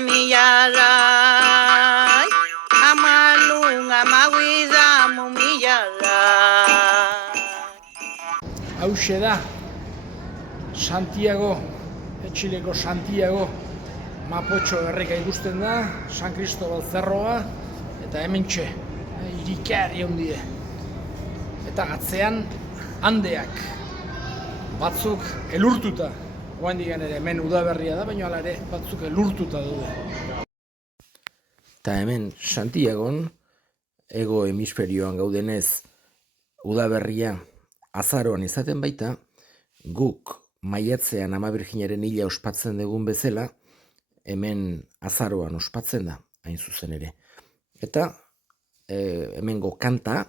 millarai, amalung amaguida mumillarai. Hauxe da, Santiago, Txileko Santiago, Mapotxo erreka ikusten da, San Cristobal Zerroa, eta hementxe, irikari handie. Eta atzean, Andeak, batzuk elurtuta. Oraindik ere hemen udaberria da, baina hala ere batzuk elurtuta daude. Eta hemen Santiagon, hego hemisferioan gaudenez, udaberria azaroan izaten baita, guk maiatzean Ama Birjinaren hila ospatzen dugun bezala, hemen azaroan ospatzen da, hain zuzen ere. Eta hemengo kanta,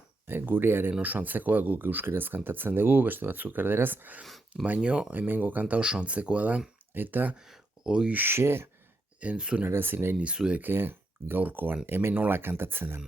gurearen oso antzekoa, guk euskeraz kantatzen dugu, beste batzuk erderaz, baino hemengo kanta oso antzekoa da, eta hoixe entzunarazi nahi nizueke gaurkoan, hemen nola kantatzen den.